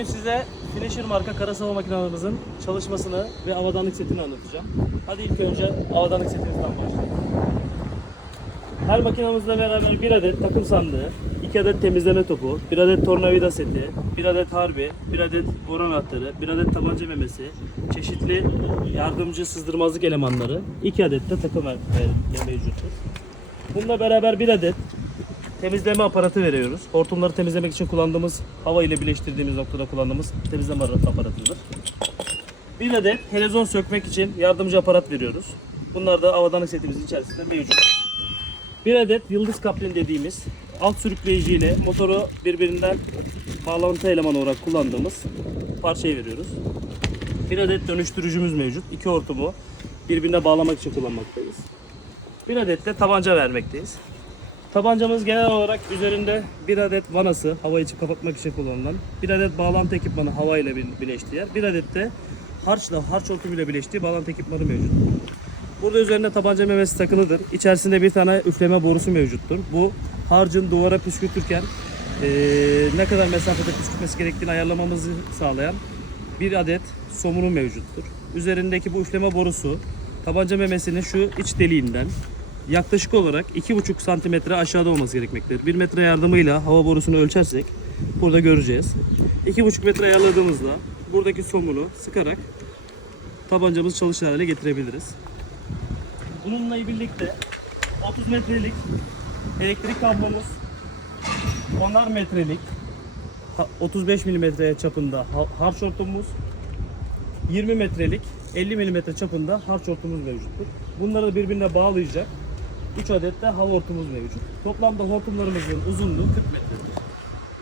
Bugün size Finisher marka karasava makinalarımızın çalışmasını ve avadanlık setini anlatacağım. Hadi ilk önce avadanlık setimizden başlayalım. Her makinamızla beraber bir adet takım sandığı, iki adet temizleme topu, bir adet tornavida seti, bir adet harbi, bir adet boru anahtarı, bir adet tabanca memesi, çeşitli yardımcı sızdırmazlık elemanları, iki adet de takım mevcuttur. Bununla beraber bir adet temizleme aparatı veriyoruz. Hortumları temizlemek için kullandığımız hava ile birleştirdiğimiz noktada kullandığımız temizleme aparatıdır. Bir adet helezon sökmek için yardımcı aparat veriyoruz. Bunlar da avadanlık setimizin içerisinde mevcut. Bir adet yıldız kaplin dediğimiz alt sürükleyici ile motoru birbirinden bağlantı elemanı olarak kullandığımız parçayı veriyoruz. Bir adet dönüştürücümüz mevcut. İki hortumu birbirine bağlamak için kullanmaktayız. Bir adet de tabanca vermekteyiz. Tabancamız genel olarak üzerinde bir adet vanası hava içi kapatmak için kullanılan, bir adet bağlantı ekipmanı hava ile bir- birleştiği yer, bir adet de harçla, harç hortumuyla birleştiği bağlantı ekipmanı mevcut. Burada üzerinde tabanca memesi takılıdır. İçerisinde bir tane üfleme borusu mevcuttur. Bu harcın duvara püskürtürken eee, ne kadar mesafede püskürtmesi gerektiğini ayarlamamızı sağlayan bir adet somunu mevcuttur. Üzerindeki bu üfleme borusu tabanca memesinin şu iç deliğinden yaklaşık olarak 2,5 santimetre aşağıda olması gerekmektedir. 1 metre yardımıyla hava borusunu ölçersek burada göreceğiz. 2,5 metre ayarladığımızda buradaki somunu sıkarak tabancamızı çalışır hale getirebiliriz. Bununla birlikte 30 metrelik elektrik kablomuz, 10'ar metrelik ha- 35 milimetre çapında ha- harç hortumumuz, 20 metrelik 50 milimetre çapında harç hortumumuz mevcuttur. Bunları da birbirine bağlayacak 3 adet de hava mevcut. Toplamda hortumlarımızın uzunluğu 40 metredir.